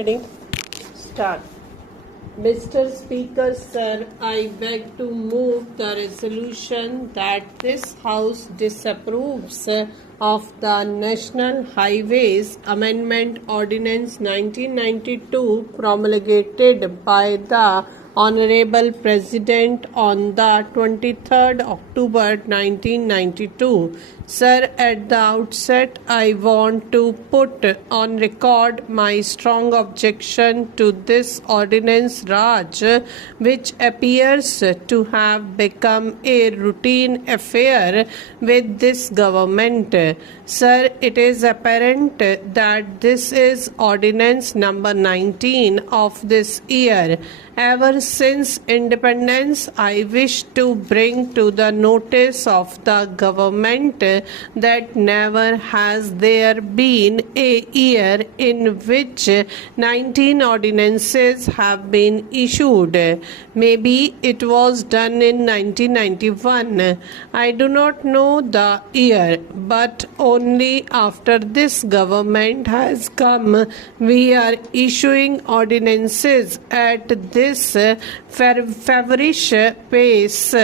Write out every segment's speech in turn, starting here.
Ready? Start. Mr. Speaker, sir, I beg to move the resolution that this House disapproves of the National Highways Amendment Ordinance 1992 promulgated by the Honorable President on the 23rd October 1992. Sir, at the outset, I want to put on record my strong objection to this ordinance Raj, which appears to have become a routine affair with this government. Sir, it is apparent that this is ordinance number 19 of this year. Ever since independence, I wish to bring to the notice of the government that never has there been a year in which 19 ordinances have been issued. Maybe it was done in 1991. I do not know the year, but only after this government has come, we are issuing ordinances at this feverish pace.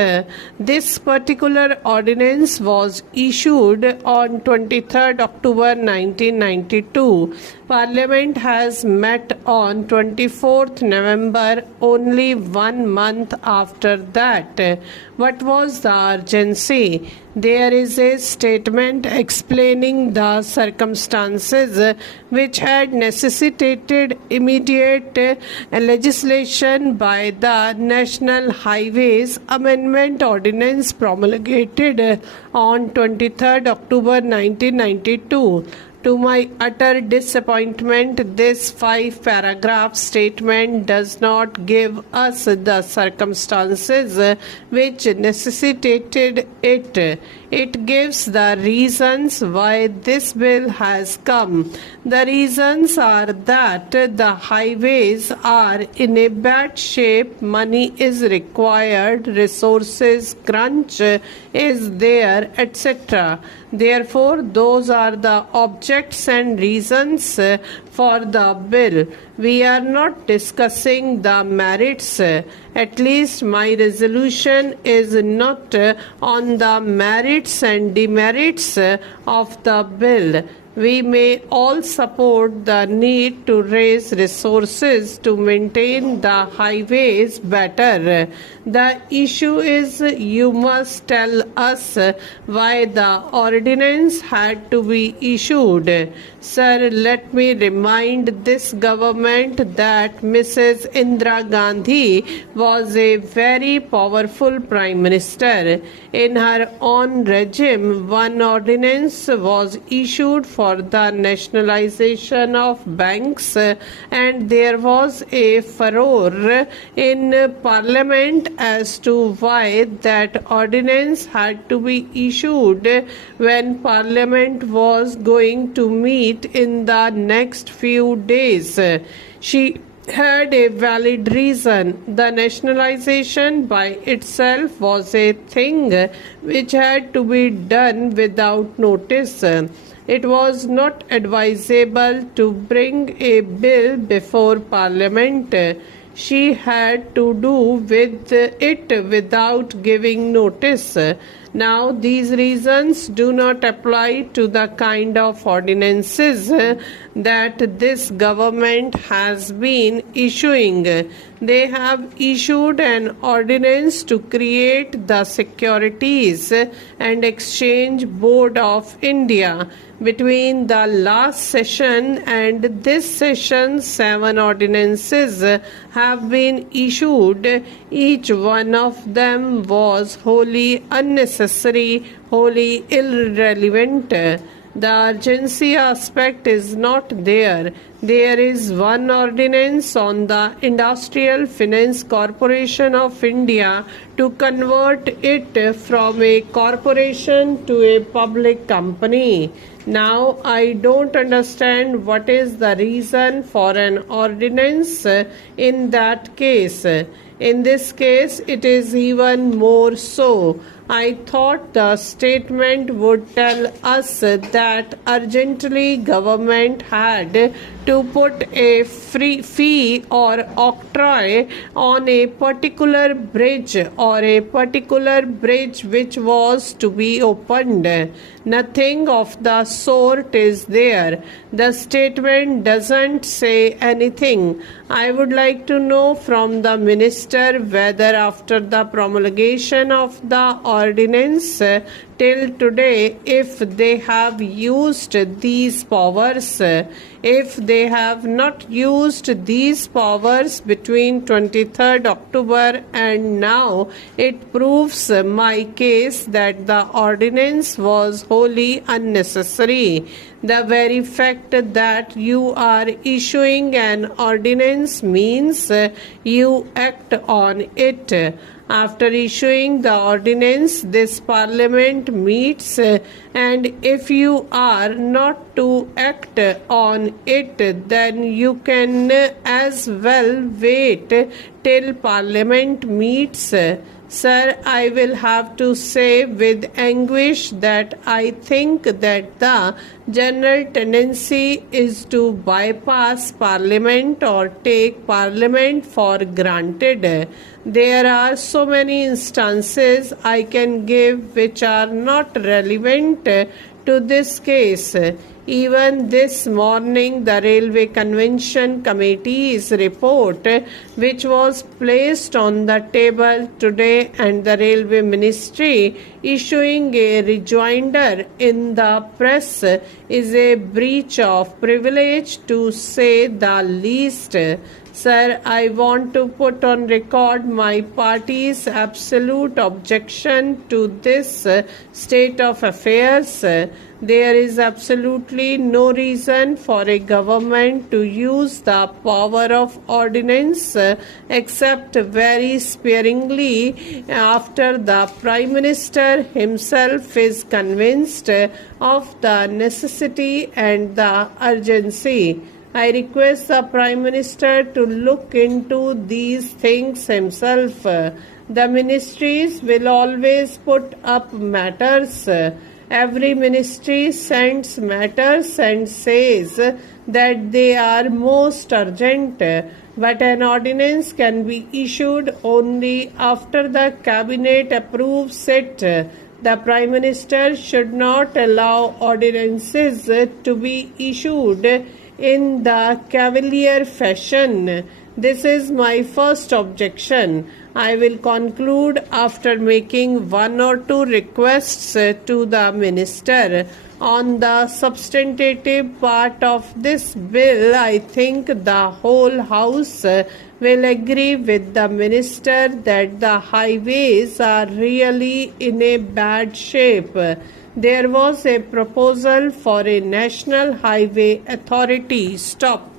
This particular ordinance was issued on 23rd October 1992. Parliament has met on 24th November, only 1 month after that. What was the urgency? There is a statement explaining the circumstances which had necessitated immediate legislation by the National Highways Amendment Ordinance promulgated on 23rd October 1992. To my utter disappointment, this 5-paragraph statement does not give us the circumstances which necessitated it. It gives the reasons why this bill has come. The reasons are that the highways are in a bad shape, money is required, resources crunch is there, etc. Therefore, those are the objects and reasons for the bill. We are not discussing the merits. At least my resolution is not on the merits and demerits of the bill. We may all support the need to raise resources to maintain the highways better. The issue is you must tell us why the ordinance had to be issued. Sir, let me remind this government that Mrs. Indira Gandhi was a very powerful Prime Minister. In her own regime, one ordinance was issued for the nationalization of banks, and there was a furor in Parliament as to why that ordinance had to be issued when Parliament was going to meet in the next few days. She had a valid reason. The nationalization by itself was a thing which had to be done without notice. It was not advisable to bring a bill before Parliament. She had to do with it without giving notice. Now, these reasons do not apply to the kind of ordinances that this government has been issuing. They have issued an ordinance to create the Securities and Exchange Board of India. Between the last session and this session, 7 ordinances have been issued. Each one of them was wholly unnecessary, wholly irrelevant. The urgency aspect is not there. There is one ordinance on the Industrial Finance Corporation of India to convert it from a corporation to a public company. Now, I don't understand what is the reason for an ordinance in that case. In this case, it is even more so. I thought the statement would tell us that urgently government had to put a free fee or octroi on a particular bridge or a particular bridge which was to be opened. Nothing of the sort is there. The statement doesn't say anything. I would like to know from the minister whether after the promulgation of the ordinance till today, if they have used these powers. If they have not used these powers between 23rd October and now, it proves my case that the ordinance was wholly unnecessary. The very fact that you are issuing an ordinance means you act on it. After issuing the ordinance, this parliament meets, and if you are not to act on it, then you can as well wait till parliament meets. Sir, I will have to say with anguish that I think that the general tendency is to bypass Parliament or take Parliament for granted. There are so many instances I can give which are not relevant to this case. Even this morning, the Railway Convention Committee's report, which was placed on the table today, and the Railway Ministry issuing a rejoinder in the press, is a breach of privilege to say the least. Sir, I want to put on record my party's absolute objection to this state of affairs. There is absolutely no reason for a government to use the power of ordinance except very sparingly after the Prime Minister himself is convinced of the necessity and the urgency. I request the Prime Minister to look into these things himself. The ministries will always put up matters. Every ministry sends matters and says that they are most urgent, but an ordinance can be issued only after the cabinet approves it. The Prime Minister should not allow ordinances to be issued in the cavalier fashion. This is my first objection. I will conclude after making one or two requests to the minister. On the substantive part of this bill, I think the whole House will agree with the minister that the highways are really in a bad shape. There was a proposal for a national highway authority. Stop.